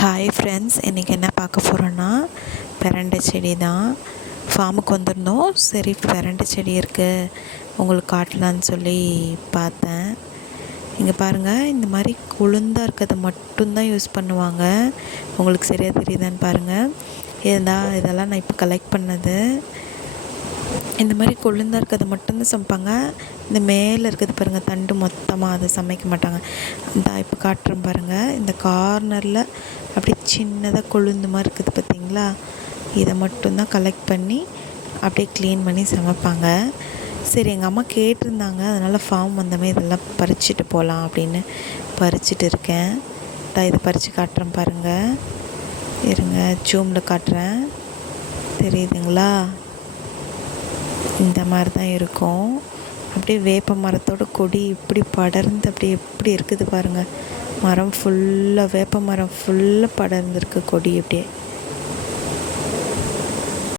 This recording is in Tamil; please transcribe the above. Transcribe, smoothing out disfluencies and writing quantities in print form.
ஹாய் ஃப்ரெண்ட்ஸ், இன்றைக்கி என்ன பார்க்க போகிறோன்னா பெரண்டை செடி தான். ஃபார்முக்கு வந்திருந்தோம். சரி, பெரண்டை செடி இருக்குது, உங்களுக்கு காட்டலான்னு சொல்லி பார்த்தேன். இங்கே பாருங்கள், இந்த மாதிரி கொழுந்தாக இருக்கிறத மட்டும்தான் யூஸ் பண்ணுவாங்க. உங்களுக்கு சரியாக தெரியுதான்னு பாருங்கள். இதெல்லாம் நான் இப்போ கலெக்ட் பண்ணது. இந்த மாதிரி கொழுந்தாக இருக்கிறத மட்டும்தான் சமைப்பாங்க. இந்த மேலே இருக்கிறது பாருங்கள், தண்டு மொத்தமாக அதை சமைக்க மாட்டாங்க. அந்த இப்போ காட்டுறேன் பாருங்கள். இந்த கார்னரில் அப்படியே சின்னதாக கொழுந்து மாதிரி இருக்குது பார்த்திங்களா, இதை மட்டும்தான் கலெக்ட் பண்ணி அப்படியே க்ளீன் பண்ணி சமைப்பாங்க. சரி, எங்கள் அம்மா கேட்டிருந்தாங்க, அதனால் ஃபார்ம் வந்தமே இதெல்லாம் பறிச்சுட்டு போகலாம் அப்படின்னு பறிச்சுட்டு இருக்கேன். இதை பறித்து காட்டுறேன் பாருங்கள். இருங்க, ஜூமில் காட்டுறேன், தெரியுதுங்களா? இந்த மாதிரி தான் இருக்கும். அப்படியே வேப்ப மரத்தோட கொடி இப்படி படர்ந்து அப்படியே எப்படி இருக்குது பாருங்கள். மரம் ஃபுல்லாக, வேப்ப மரம் ஃபுல்லாக படர்ந்துருக்கு கொடி அப்படியே.